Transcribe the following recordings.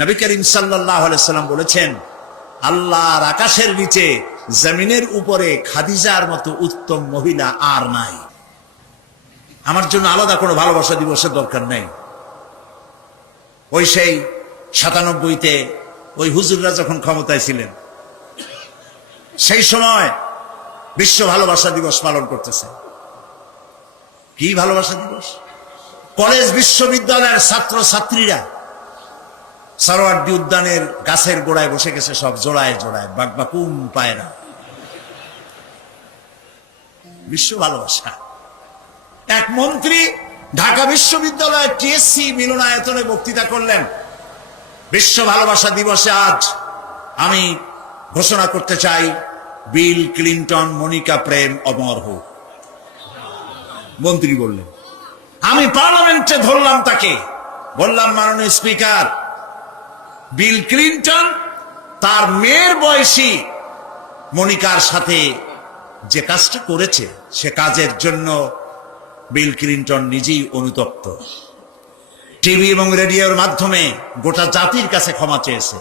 নবী করিম সাল্লাল্লাহু আলাইহি সাল্লাম বলেছেন, আল্লাহর আকাশের নিচে জমিনের উপরে খাদিজার মতো উত্তম মহিলা আর নাই। আমার জন্য আলাদা কোনো ভালোবাসা দিবসের দরকার নেই। ওই সেই ৯৭-তে ওই হুজুররা যখন ক্ষমতায় ছিলেন, সেই সময় বিশ্ব ভালোবাসা দিবস পালন করতেছে। কি ভালোবাসা দিবস? কলেজ বিশ্ববিদ্যালয়ের ছাত্র ছাত্রীরা সরোয়ার্দী উদ্যানের গাছের গোড়ায় বসে গেছে, সব জোড়ায় জোড়ায় বাকবাকুম পায়রা। বিশ্ব ভালোবাসা। এক মন্ত্রী ঢাকা বিশ্ববিদ্যালয়ের টিএসসি মিলনায়তনে বক্তৃতা করলেন, বিশ্ব ভালোবাসা দিবসে আজ আমি ঘোষণা করতে চাই, বিল ক্লিন্টন মনিকা প্রেম অমর হোক। মন্ত্রী বললেন, আমি পার্লামেন্টে ধরলাম তাকে, বললাম, মাননীয় স্পিকার, বিল ক্লিন্টন তার মেয়ের বয়সী মনিকার সাথে যে কাজটা করেছে, সে কাজের জন্য বিল ক্লিন্টন নিজেই অনুতপ্ত। টিভি এবং রেডিওর মাধ্যমে গোটা জাতির কাছে ক্ষমা চেয়েছে।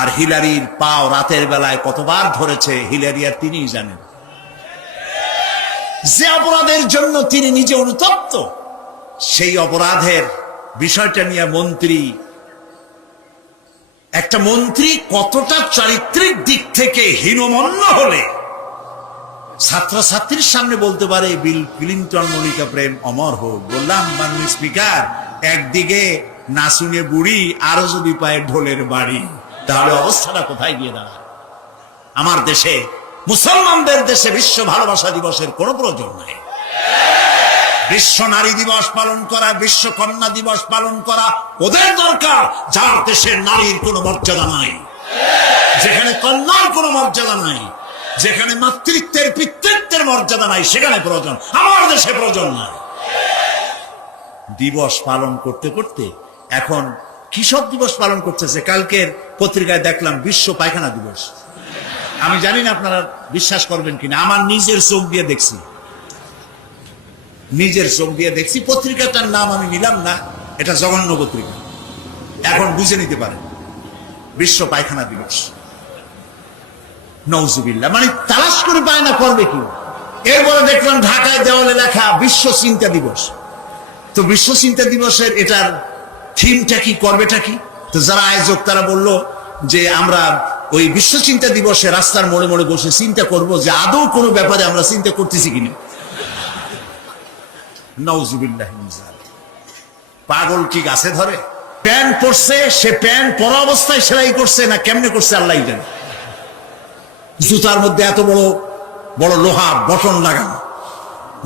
আর হিলারির পাও রাতের বেলায় কতবার ধরেছে, হিলারি আর তিনিই জানেন। যে অপরাধের জন্য তিনি নিজে অনুতপ্ত, সেই অপরাধের বিষয়টা নিয়ে একটা মন্ত্রী কতটা চারিত্রিক দিক থেকে হীনমন্য হলে ছাত্রছাত্রীর সামনে বলতে পারে, বিল ক্লিন্টন মনিকা প্রেম অমর হোক। বললাম, মাননীয় স্পিকার, একদিকে নাচুনে বুড়ি, আরো যদি পায় ঢোলের বাড়ি, তাহলে অবস্থাটা কোথায় গিয়ে দাঁড়ায়? আমার দেশে, মুসলমানদের দেশে বিশ্ব ভালোবাসা দিবসের কোনো প্রয়োজন নাই। বিশ্ব নারী দিবস পালন করা, বিশ্ব কন্যা দিবস পালন করা ওদের দরকার, যার দেশে নারীর কোনো মর্যাদা নাই, যেখানে কন্যার কোনো মর্যাদা নাই, যেখানে মাতৃত্বের পিতৃত্বের মর্যাদা নাই, সেখানে প্রয়োজন। আমার দেশে প্রয়োজন নাই। দিবস পালন করতে করতে এখন কিসব দিবস পালন করতেছে। কালকের পত্রিকায় দেখলাম বিশ্ব পায়খানা দিবস। আমি জানি না আপনারা বিশ্বাস করবেন কিনা, আমার নিজের চোখ দিয়ে দেখছি, পত্রিকাটার নাম আমি নিলাম না, এটা জঘন্য পত্রিকা, এখন বুঝে নিতে পারেন। বিশ্ব পায়খানা দিবস, নওজুবিল্লাহ, মানে তালাশ করে পায় না, করবে কি? এরপরে দেখলাম ঢাকায় দেওয়ালে লেখা বিশ্ব চিন্তা দিবস। তো বিশ্ব চিন্তা দিবসের এটার থিমটা কি, করবেটা কি? তো যারা আয়োজক তারা বলল যে আমরা ওই বিশ্ব চিন্তা দিবসে রাস্তার মোড়ে মোড়ে বসে চিন্তা করব যে আদৌ কোনো ব্যাপারে আমরা চিন্তা করতেছি কিনা। নাউজুবিল্লাহ। পাগল কি গাছে ধরে? প্যান্ট পরছে, সে প্যান্ট পরা অবস্থায় সেলাই করছে না কেমনে করছে আল্লাহ জানে। জুতার মধ্যে এত বড় বড় লোহা বটন লাগানো,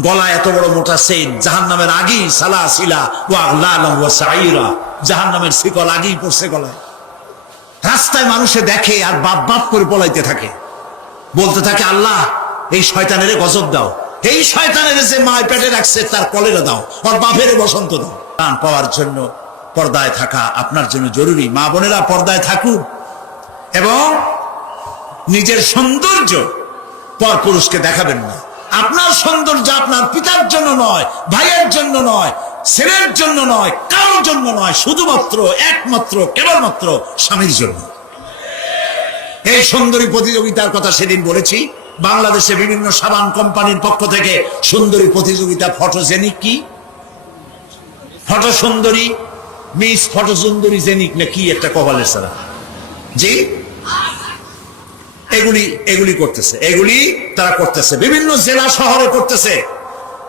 গলায় এত বড় মোটা সেন, জাহান্নামের আগেই সালাসিলা ওয়া আগলালা ওয়া সাইরা, জাহান্নামের শিকল আগেই পড়ছে গলায়। রাস্তায় মানুষে দেখে আর বাপ বাপ করে পলাইতে থাকে, বলতে থাকে, আল্লাহ এই শয়তানের গজব দাও, এই শয়তানের যে মায় পেটে রাখছে তার কলেরা দাও, আর বাপের বসন্ত দাও। প্রাণ পাওয়ার জন্য পর্দায় থাকা আপনার জন্য জরুরি। মা বোনেরা পর্দায় থাকুন এবং নিজের সৌন্দর্য পর পুরুষকে দেখাবেন না। আপনার সৌন্দর্য আপনার পিতার জন্য নয়, ভাইয়ের জন্য নয়, ছেলের জন্য নয়, কারোর জন্য নয়, শুধুমাত্র একমাত্র কেবলমাত্র স্বামীর জন্য। এই সুন্দরী প্রতিযোগিতার কথা সেদিন বলেছি। বাংলাদেশে বিভিন্ন সাবান কোম্পানির পক্ষ থেকে সুন্দরী প্রতিযোগিতা, ফটোজেনিক কি ফটো সুন্দরী, মিস ফটো সুন্দরী জেনিক না কি একটা কপালের সারা, জি, এগুলি করতেছে, তারা করতেছে, বিভিন্ন জেলা শহরে করতেছে।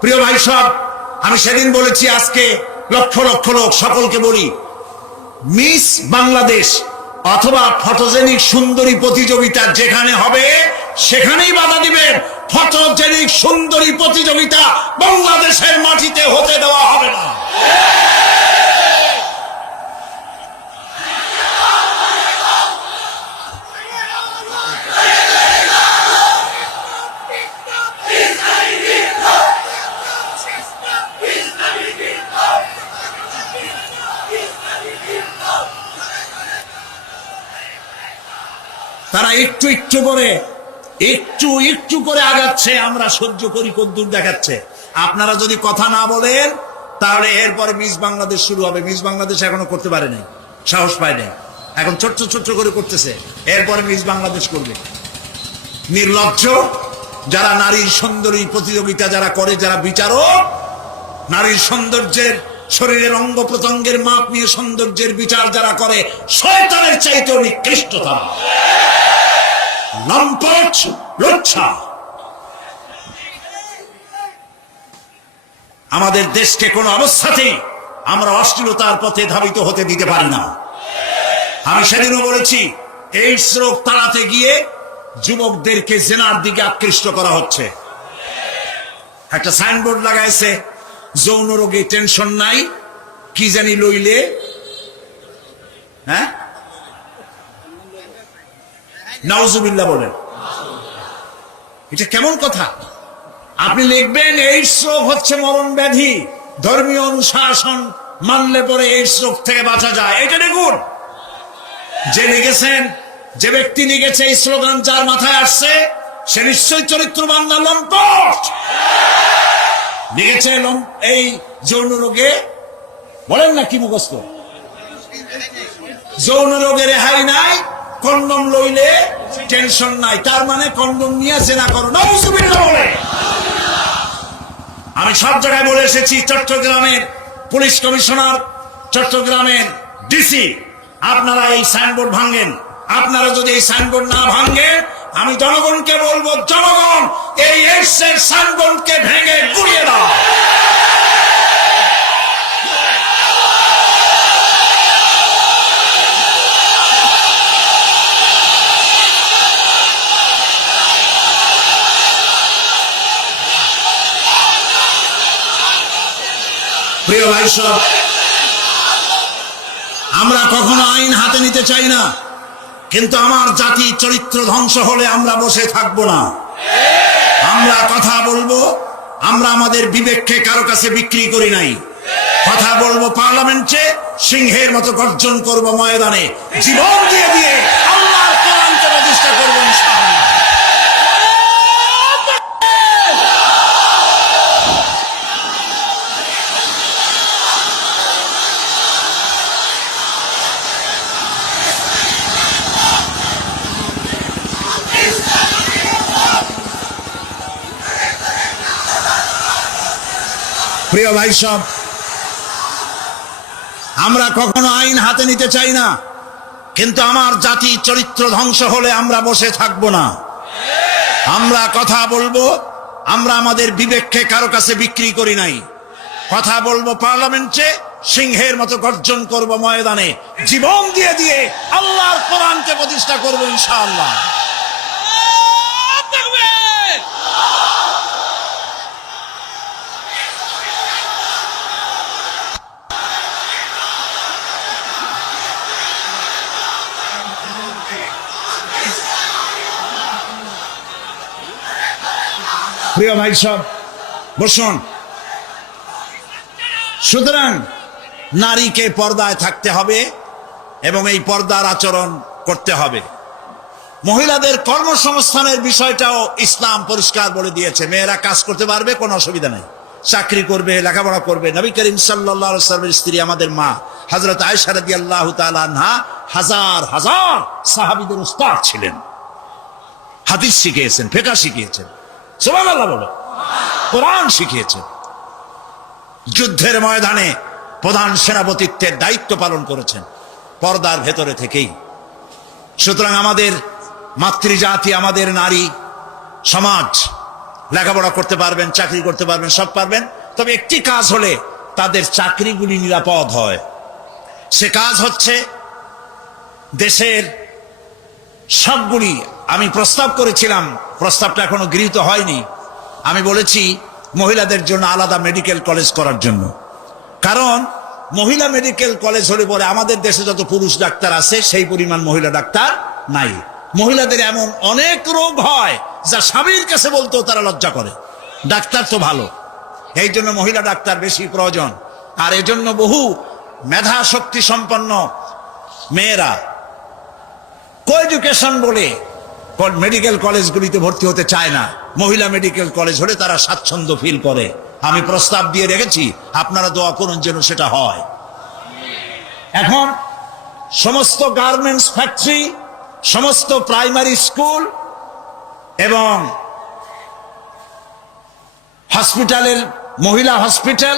প্রিয় ভাই সব, আমি সেদিন বলেছি, আজকে লক্ষ লক্ষ লোক, সকলকে বলি, মিস বাংলাদেশ অথবা ফটোজেনিক সুন্দরী প্রতিযোগিতা যেখানে হবে সেখানেই বাধা দিবেন। ফটোজেনিক সুন্দরী প্রতিযোগিতা বাংলাদেশের মাটিতে হতে দেওয়া হবে না। তারা একটু একটু করে আগাচ্ছে, আমরা সহ্য করি কদ্দূর দেখাচ্ছে। আপনারা যদি কথা না বলেন তাহলে এরপরে মিস বাংলাদেশ শুরু হবে। মিস বাংলাদেশ এখনো করতে পারে নাই। সাহস পায় নাই, এখন ছোট্ট ছোট্ট করে করতেছে, এরপরে মিস বাংলাদেশ করবে। নির্লজ্জ যারা নারীর সৌন্দর্য প্রতিযোগিতা যারা করে, যারা বিচারক, নারীর সৌন্দর্যের শরীরের অঙ্গ প্রত্যঙ্গের মাপ নিয়ে সৌন্দর্যের বিচার যারা করে, শয়তানের চাইতেও নিকৃষ্ট তারা, লম্পট লজ্জা। আমাদের দেশকে কোন অবস্থাতেই আমরা অশ্লীলতার পথে ধাবিত হতে দিতে পারি না। আমি সেদিনও বলেছি, এইডস রোগ তাড়াতে গিয়ে যুবকদেরকে জেনার দিকে আকৃষ্ট করা হচ্ছে। একটা সাইনবোর্ড লাগাইছে, যৌন রোগে টেনশন নাই, কি জানি লইলে, হ্যাঁ নাউজুবিল্লাহ বলেন। এটা কেমন কথা? আপনি লিখবেন এইডস রোগ হচ্ছে মরণ ব্যাধি, ধর্মীয় অনুশাসন মানলে পরে এইডস রোগ থেকে বাঁচা যায়, এটা দেখুন। যে লিখেছেন, যে ব্যক্তি লিখেছে এই স্লোগান, যার মাথায় আসছে সে নিশ্চয়ই চরিত্রবান না লম্পট। লিখেছে এই যৌন রোগে, বলেন না কি মুখস্থ, যৌন রোগে রেহাই নাই, কন্ডম লইলে টেনশন নাই, তার মানে কন্ডম নিয়ে জেনা করো। নাউজুবিল্লাহ বলে। আমি সব জায়গায় বলে এসেছি, চট্টগ্রামের পুলিশ কমিশনার, চট্টগ্রামের ডিসি, আপনারা এই সাইনবোর্ড ভাঙেন। আপনারা যদি এই সাইনবোর্ড না ভাঙেন, আমি জনগণকে বলবো, জনগণ এই এইডসের সাইনবোর্ডকে ভেঙে গুড়িয়ে দাও। প্রিয় ভাই সব, আমরা কখনো আইন হাতে নিতে চাই না, কিন্তু আমার জাতি চরিত্র ধ্বংস হলে আমরা বসে থাকবো না। আমরা কথা বলবো, আমরা আমাদের বিবেককে কারো কাছে বিক্রি করি নাই। কথা বলবো পার্লামেন্টে, সিংহের মতো গর্জন করব ময়দানে, জীবন দিয়ে দিয়ে আল্লাহর কোরআনকে প্রতিষ্ঠা করবো ইনশাআল্লাহ। প্রিয় ভাই সব, আমরা কখনো আইন হাতে নিতে চাই না, কিন্তু আমার জাতি চরিত্র ধ্বংস হলে আমরা বসে থাকবো না। আমরা কথা বলবো, আমরা আমাদের বিবেককে কারো কাছে বিক্রি করি নাই। কথা বলবো পার্লামেন্টে, সিংহের মতো গর্জন করব ময়দানে, জীবন দিয়ে দিয়ে আল্লাহর কোরআনকে প্রতিষ্ঠা করবো ইনশাআল্লাহ। প্রিয় ভাই সব, বসুন। সুতরাং নারীকে পর্দায় থাকতে হবে এবং এই পর্দার আচরণ করতে হবে। মহিলাদের কর্মসংস্থানের বিষয়টাও ইসলাম পরিষ্কার বলে দিয়েছে। মেয়েরা কাজ করতে পারবে, কোনো অসুবিধা নেই, চাকরি করবে, লেখাপড়া করবে। নবী করিম সাল্লাল্লাহু আলাইহি ওয়াসাল্লামের স্ত্রী আমাদের মা হযরত আয়েশা রাদিয়াল্লাহু তাআলা আনহা হাজার হাজার সাহাবীদের উস্তাদ ছিলেন, হাদিস শিখিয়েছেন, ফিকহ শিখিয়েছেন, সুবহানাল্লাহ বলো, কোরআন শিখিয়েছেন, যুদ্ধের ময়দানে প্রধান সেনাপতিত্বের দায়িত্ব পালন করেছেন পর্দার ভেতরে থেকেই। সুতরাং আমাদের মাতৃজাতি, আমাদের নারী সমাজ লেখাপড়া করতে পারবেন, চাকরি করতে পারবেন, সব পারবেন, তবে একটি কাজ হলে তাদের চাকরিগুলি নিরাপদ হয়। সে কাজ হচ্ছে দেশের সবগুলি, আমি প্রস্তাব করেছিলাম, প্রস্তাবটা এখনো গৃহীত হয়নি। আমি বলেছি মহিলাদের জন্য আলাদা মেডিকেল কলেজ করার জন্য, কারণ মহিলা মেডিকেল কলেজ হলে পরে আমাদের দেশে যত পুরুষ ডাক্তার আছে সেই পরিমাণ মহিলা ডাক্তার নাই। মহিলাদের এমন অনেক রোগ হয় যা স্বামীর কাছে বলতেও তারা লজ্জা করে। ডাক্তার তো ভালো, এই জন্য মহিলা ডাক্তার বেশি প্রয়োজন। আর এজন্য বহু মেধা শক্তি সম্পন্ন মেয়েরা কোএডুকেশন বলে মেডিকেল কলেজগুলিতে ভর্তি হতে চায় না। মহিলা মেডিকেল কলেজ হলে তারা স্বাচ্ছন্দ্য ফিল করে। আমি প্রস্তাব দিয়ে রেখেছি, আপনারা দোয়া করুন যেন সেটা হয়। এখন সমস্ত গার্মেন্টস ফ্যাক্টরি, সমস্ত প্রাইমারি স্কুল এবং হসপিটালের মহিলা হসপিটাল,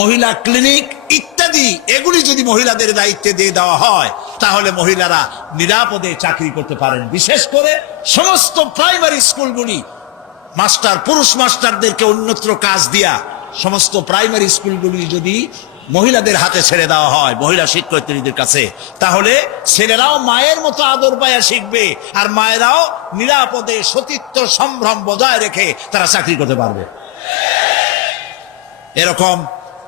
মহিলা ক্লিনিক ইত্যাদি এগুলি যদি মহিলাদের দায়িত্বে দিয়ে দেওয়া হয় তাহলে মহিলারা নিরাপদে চাকরি করতে পারেন। বিশেষ করে সমস্ত প্রাইমারি স্কুলগুলি মাস্টার, পুরুষ মাস্টারদেরকে অন্যত্র কাজ দিয়া সমস্ত প্রাইমারি স্কুলগুলি যদি মহিলাদের হাতে ছেড়ে দেওয়া হয়, মহিলা শিক্ষয়িত্রীদের কাছে, তাহলে ছেলেরাও মায়ের মতো আদর পায়া শিখবে আর মায়েরাও নিরাপদে সতীত্ব সম্ভ্রম বজায় রেখে তারা চাকরি করতে পারবে। এরকম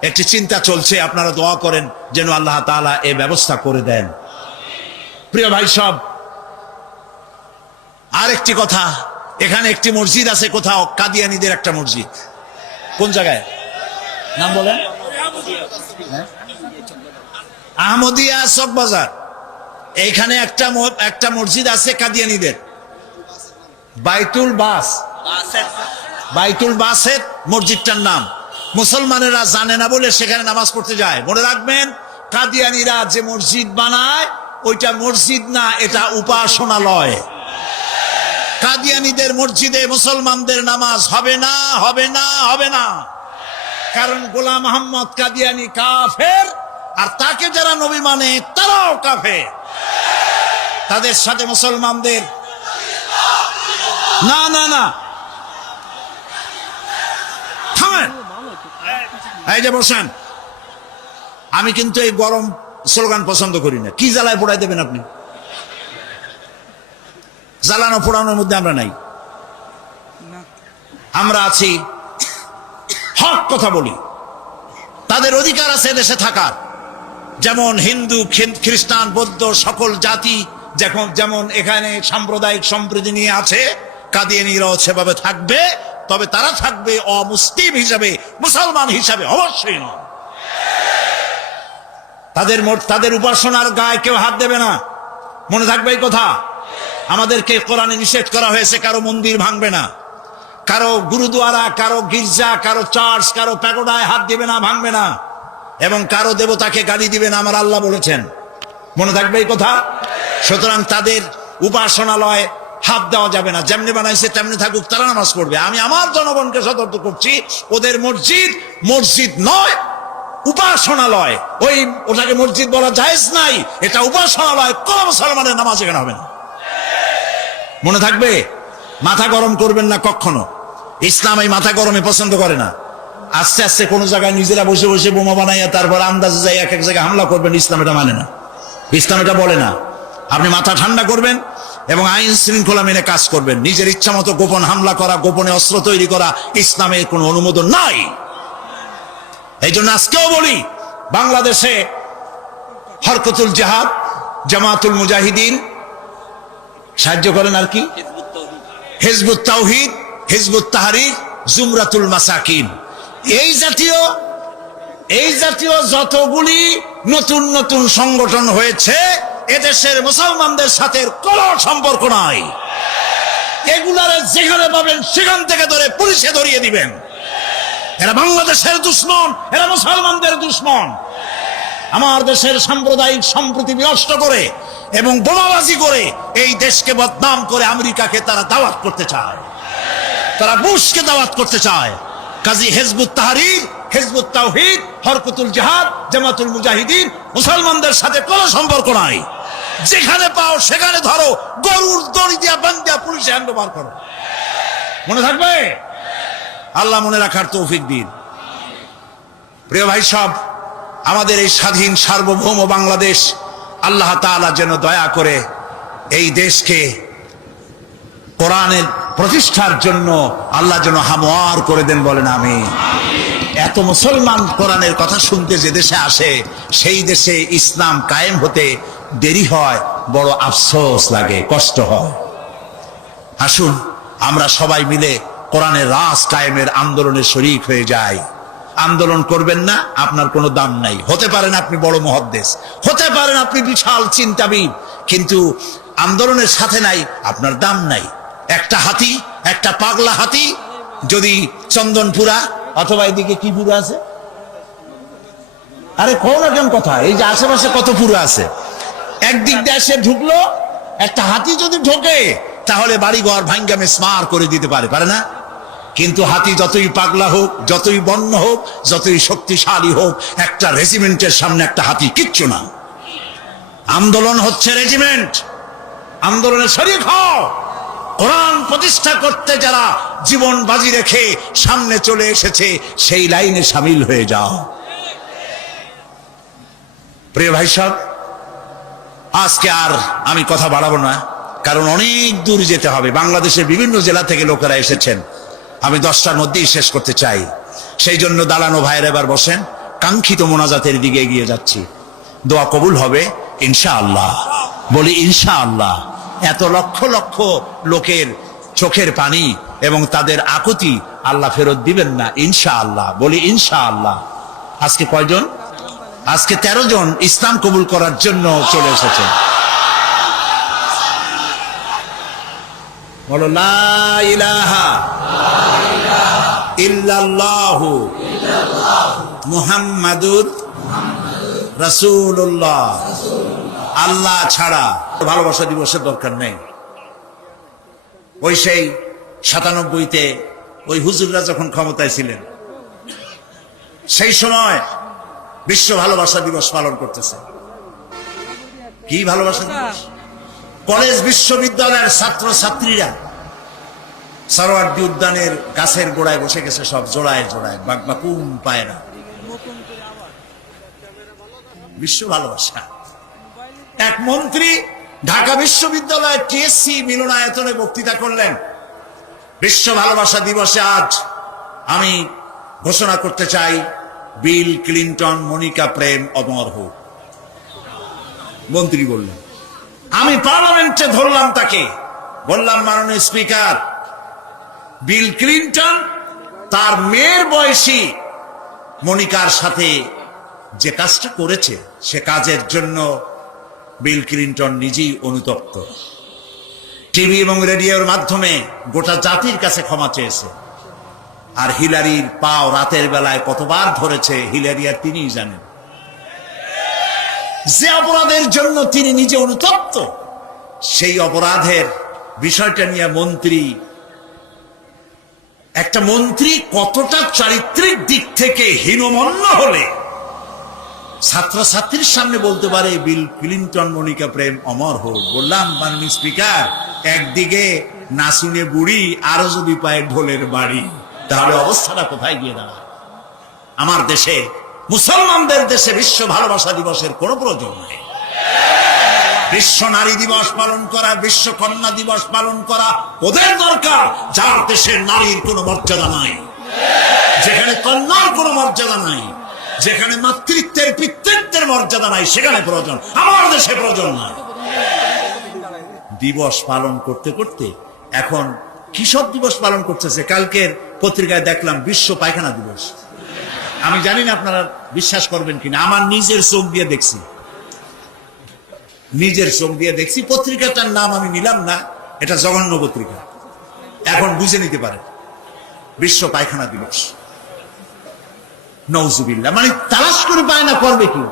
একটি চিন্তা চলছে, আপনারা দোয়া করেন যেন আল্লাহ তাআলা এই ব্যবস্থা করে দেন। প্রিয় ভাই সব, আর একটি কথা, এখানে একটি মসজিদ আছে কোথাও, কাদিয়ানীদের একটা মসজিদ। কোন জায়গায় নাম বলেন? আহমদিয়া চক বাজার। এইখানে একটা মসজিদ আছে কাদিয়ানীদের, বাইতুল বাসের মসজিদটার নাম। মুসলমানেরা জানে না বলে সেখানে নামাজ পড়তে যায়। মনে রাখবেন, কাদিয়ানীরা যে মসজিদ বানায় ওইটা মসজিদ না, এটা উপাসনালয়। কাদিয়ানীদের মসজিদে মুসলমানদের নামাজ হবে না, হবে না, হবে না। কারণ গোলাম মোহাম্মদ কাদিয়ানী কাফের, আর তাকে যারা নবী মানে তারাও কাফের। তাদের সাথে মুসলমানদের না না না, থামেন, এই যে বসেন। আমি কিন্তু এই গরম স্লোগান পছন্দ করি না। কি জ্বালায় পোড়াই দেবেন আপনি? জ্বালানো পোড়ানোর মধ্যে আমরা নাই। আমরা আছি, হক কথা বলি। তাদের অধিকার আছে দেশে থাকার, যেমন হিন্দু, খ্রিস্টান, বৌদ্ধ সকল জাতি যেমন এখানে সাম্প্রদায়িক সম্প্রীতি নিয়ে আছে, কাদিয়ানীরাও সেভাবে থাকবে। তবে তারা থাকবে অমুসলিম হিসাবে, মুসলমান হিসাবে অবশ্যই নয়। তাদের উপাসনার গায়ে কেউ হাত দেবে না, মনে থাকবে এই কথা। আমাদেরকে কোরআনে নিষেধ করা হয়েছে কারো মন্দির ভাঙবে না, কারো গুরুদুয়ারা, কারো গির্জা, কারো চার্চ, কারো প্যাগোডায় হাত দিবে না, ভাঙবে না, এবং কারো দেবতাকে গালি দিবে না, আমার আল্লাহ বলেছেন। মনে থাকবে এই কথা। সুতরাং তাদের উপাসনালয় হাত দেওয়া যাবে না। যেমনি বানাইছে তেমনি থাকুক, তারা নামাজ পড়বে। আমি আমার জনগণকে সতর্ক করছি, ওদের মসজিদ নয়, উপাসনালয়। ওটাকে মসজিদ বলা জায়েজ নাই, এটা উপাসনালয়। কোন মুসলমানের নামাজ এখানে হবে না, মনে থাকবে। মাথা গরম করবেন না কখনো। ইসলাম এই মাথা গরমে পছন্দ করে না। আস্তে আস্তে কোন জায়গায় নিজেরা বসে বসে বোমা বানাইয়া তারপর আন্দাজে যাই এক জায়গায় হামলা করবেন, ইসলাম এটা মানে না, ইসলাম এটা বলে না। আপনি মাথা ঠান্ডা করবেন এবং আইন শৃঙ্খলা মেনে কাজ করবেন। নিজের ইচ্ছা মতো গোপন হামলা করা, গোপনে অস্ত্র তৈরি করা ইসলামের কোনো অনুমোদন নাই। এই জন্য আজকেও বলি, বাংলাদেশে হরকতুল জিহাদ, জামাতুল মুজাহিদিন সাহায্য করেন, আর কি হিজবুত তাওহীদ, হিজবুত তাহরীর, জুমরাতুল মাসাকিন, এই জাতীয় যতগুলি নতুন নতুন সংগঠন হয়েছে, এদেশের মুসলমানদের সাথে কোনো সম্পর্ক নাই। এগুলারে যেখানে পাবেন সেখান থেকে ধরে পুলিশে ধরিয়ে দিবেন। এরা বাংলাদেশের দুশ্মন, এরা মুসলমানদের দুশ্মন। আমার দেশের সাম্প্রদায়িক সম্প্রীতি বিনষ্ট করে এবং বোমাবাজি করে এই দেশকে বদনাম করে আমেরিকাকে তারা দাওয়াত করতে চায়, তারা বুশকে দাওয়াত করতে চায়। কাজী হিজবুত তাহরীর, হিজবুত তাওহীদ, হরকতুল জিহাদ, জামাতুল মুজাহিদিন মুসলমানদের সাথে কোনো সম্পর্ক নাই। যেখানে পাও সেখানে ধরো, গরুর দড়ি দিয়া বান্ধিয়া পুলিশে হ্যান্ডওভার করো। মনে থাকবে। আল্লাহ মনে রাখার তৌফিক দিন। প্রিয় ভাই সব, আমাদের এই স্বাধীন সার্বভৌম বাংলাদেশ, আল্লাহ তাআলা যেন দয়া করে এই দেশকে কোরআনের প্রতিষ্ঠার জন্য আল্লাহ যেন হামওয়ার করে দেন, বলেন আমিন। এত মুসলমান কোরআনের কথা শুনতে যে দেশে আসে, সেই দেশে ইসলাম কায়েম হতে দেরি হয়, বড় আফসোস লাগে, কষ্ট হয়। আসুন আমরা সবাই মিলে কোরআনের রাজ কায়েমের আন্দোলনে শরীক হয়ে যাই। আন্দোলন করবেন না, আপনার কোনো দাম নাই। হতে পারেন আপনি বড় মুহাদ্দিস, হতে পারেন আপনি বিশাল চিন্তাবিদ, কিন্তু আন্দোলনের সাথে নাই, আপনার দাম নাই। একটা হাতি, একটা পাগলা হাতি যদি চন্দনপুরা অথবা এদিকে কি পুরা আছে, আরে কোন কেন কথা, এই যে আশেপাশে কত পুরা আছে, একদিক দিয়ে এসে ঢুকলো, একটা হাতি যদি ঢোকে তাহলে বাড়িঘর ভাঙ্গা মেসমার করে দিতে পারে, পারে না? কিন্তু হাতি যতই পাগলা হোক, যতই বন্য হোক, যতই শক্তিশালী হোক, একটা রেজিমেন্টের সামনে একটা হাতি কিচ্ছু না। আন্দোলন হচ্ছে রেজিমেন্ট, আন্দোলনে শরীক হও। কোরআন প্রতিষ্ঠা করতে যারা জীবন বাজি রেখে সামনে চলে এসেছে সেই লাইনে সামিল হয়ে যাও। প্রিয় ভাই সাহেব, আজকে আর আমি কথা বাড়াবো না, কারণ অনেক দূর যেতে হবে। বাংলাদেশের বিভিন্ন জেলা থেকে লোকেরা এসেছেন, আমি 10টার মধ্যেই শেষ করতে চাই। সেই জন্য দালানো ভাইয়ের এবার বসেন, কাঙ্ক্ষিত মোনাজাতের দিকে এগিয়ে যাচ্ছি। দোয়া কবুল হবে ইনশাআল্লাহ, বলি ইনশাআল্লাহ। এত লক্ষ লক্ষ লোকের চোখের পানি এবং তাদের আকুতি আল্লাহ ফেরত দিবেন না ইনশাআল্লাহ, বলি ইনশাআল্লাহ। আজকে কয়জন? আজকে 13 জন ইসলাম কবুল করার জন্য চলে এসেছে। বলো লা ইলাহা ইল্লাল্লাহু মুহাম্মাদুর রাসূলুল্লাহ। আল্লাহ ছাড়া ভালোবাসা দিবসের দরকার নেই। ওই সেই 97-তে ওই হুজুররা যখন ক্ষমতায় ছিলেন, সেই সময় বিশ্ব ভালোবাসা দিবস পালন করতেছে। কি ভালোবাসা দিবস? কলেজ বিশ্ববিদ্যালয়ের ছাত্র ছাত্রীরা সরোয়ার্দী উদ্যানের গাছের গোড়ায় বসে গেছে, সব জোড়ায় জোড়ায় বাকবাকুম পায়রা। বিশ্ব ভালোবাসা। এক মন্ত্রী ঢাকা বিশ্ববিদ্যালয়ের টিএসসি মিলনায়তনে বক্তৃতা করলেন। বিশ্ব ভালোবাসা দিবসে আজ আমি ঘোষণা করতে চাই, বিল ক্লিনটন মনিকা প্রেম অমর হোক। মন্ত্রী বললেন। আমি পার্লামেন্টে ধরলাম তাকে, বললাম মাননীয় স্পিকার, বিল ক্লিনটন তার মেয়ের বয়সী মনিকার সাথে যে কাজটা করেছে, সে কাজের জন্য বিল ক্লিনটন নিজেই অনুতপ্ত। টিভি এবং রেডিওর মাধ্যমে গোটা জাতির কাছে ক্ষমা চেয়েছে। আর হিলারির পাও রাতের বেলায় কতবার ধরেছে হিলারি আর তিনিই জানেন। যে অপরাধের জন্য তিনি নিজে অনুতপ্ত, সেই অপরাধের বিষয়টা নিয়ে একটা মন্ত্রী কতটা চারিত্রিক দিক থেকে হীনমন্য হলে ছাত্রছাত্রীর সামনে বলতে পারে বিল ক্লিনটন মনিকা প্রেম অমর হোক। বললাম মাননীয় স্পিকার, একদিকে নাসুনে বুড়ি, আরো যদি পায় ঢোলের বাড়ি, তাহলে অবস্থাটা কোথায় গিয়ে দাঁড়ায়? আমার দেশে, মুসলমানদের দেশে বিশ্ব ভালোবাসা দিবসের কোনো প্রয়োজন নেই। বিশ্ব নারী দিবস পালন করা, বিশ্ব কন্যা দিবস পালন করা ওদের দরকার, যার দেশে নারীর কোনো মর্যাদা নাই, যেখানে কন্যার কোনো মর্যাদা নাই, যেখানে মাতৃত্বের পিতৃত্বের মর্যাদা নাই, সেখানে প্রয়োজন। আমার দেশে প্রয়োজন নাই। দিবস পালন করতে করতে এখন কিসব দিবস পালন করতেছে। কালকের পত্রিকায় দেখলাম বিশ্ব পায়খানা দিবস। আমি জানি না আপনারা বিশ্বাস করবেন কিনা, আমার নিজের চোখ দিয়ে দেখছি, পত্রিকাটার নাম আমি নিলাম না, এটা জঘন্য পত্রিকা, এখন বুঝে নিতে পারে। বিশ্ব পায়খানা দিবস, নওজুবিল্লাহ, মানে তালাশ করে পায় না, করবে কি?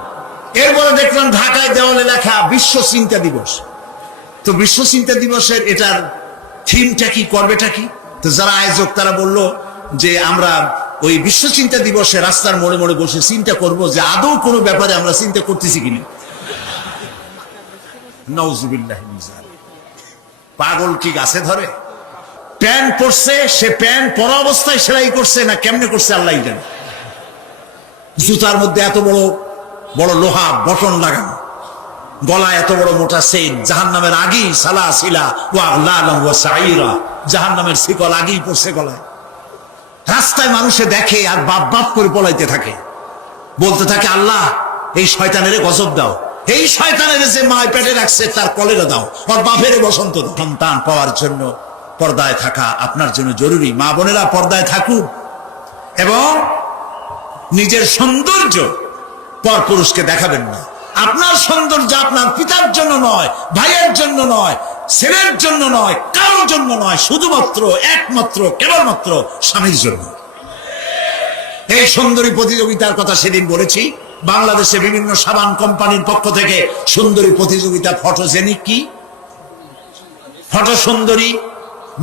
এরপরে দেখলাম ঢাকায় দেওয়ালে লেখা বিশ্ব চিন্তা দিবস। তো বিশ্ব চিন্তা দিবসের এটার থিমটা কি, করবেটা কি? তো যারা আয়োজক তারা বলল যে আমরা ওই বিশ্ব চিন্তা দিবসে রাস্তার মোড়ে মোড়ে বসে চিন্তা করব যে আদৌ কোনো ব্যাপারে আমরা চিন্তা করতেছি কিনা। নওজুবিল্লাহ। পাগল কি গাছে ধরে? প্যান্ট পরছে, সে প্যান্ট পরা অবস্থায় সেলাই করছে না কেমনে করছে আল্লাহ জানে। জুতার মধ্যে এত বড় বড় লোহা বটন লাগানো, গলায় এত বড় মোটা চেইন, জাহান্নামের আগেই সালাসিলা ওয়া আগলালাম ওয়া সাইরা, জাহান্নামের শিকল আগেই পড়ছে গলায়। রাস্তায় মানুষে দেখে আর বাপ বাপ করে পলাইতে থাকে, বলতে থাকে আল্লাহ এই শয়তানের গজব দাও, এই শয়তানের যে মায় পেটে রাখছে তার কলেরা দাও, আর বাপের বসন্ত দাও। সন্তান পাওয়ার জন্য পর্দায় থাকা আপনার জন্য জরুরি। মা বোনেরা পর্দায় থাকুন এবং নিজের সৌন্দর্য পর পুরুষকে দেখাবেন না। আপনার সৌন্দর্য আপনার পিতার জন্য নয়, ভাইয়ের জন্য নয়, ছেলের জন্য নয়, কারোর জন্য নয়, শুধুমাত্র একমাত্র কেবলমাত্র স্বামীর জন্য। এই সুন্দরী প্রতিযোগিতার কথা সেদিন বলেছি। বাংলাদেশে বিভিন্ন সাবান কোম্পানির পক্ষ থেকে সুন্দরী প্রতিযোগিতা, ফটোজেনিক কি ফটো সুন্দরী,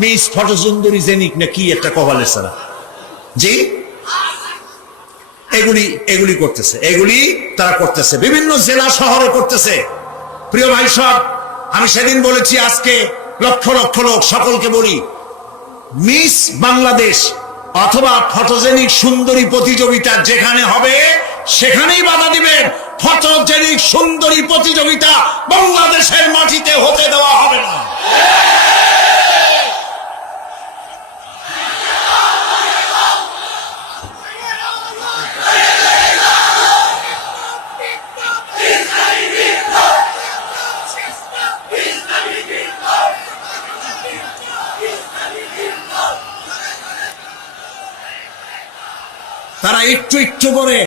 মিস ফটো সুন্দরী জেনিক না কি একটা কপালের সারা, জি এগুলি করতেছে, এগুলি তারা করতেছে, বিভিন্ন জেলা শহরে করতেছে। প্রিয় ভাই সব, আমি সেদিন বলেছি, আজকে লক্ষ লক্ষ লোক, সকলকে বলি, মিস বাংলাদেশ অথবা ফটোজেনিক সুন্দরী প্রতিযোগিতা যেখানে হবে সেখানেই বাধা দিবেন। ফটোজেনিক সুন্দরী প্রতিযোগিতা বাংলাদেশের মাটিতে হতে দেওয়া হবে না। তারা একটু একটু করে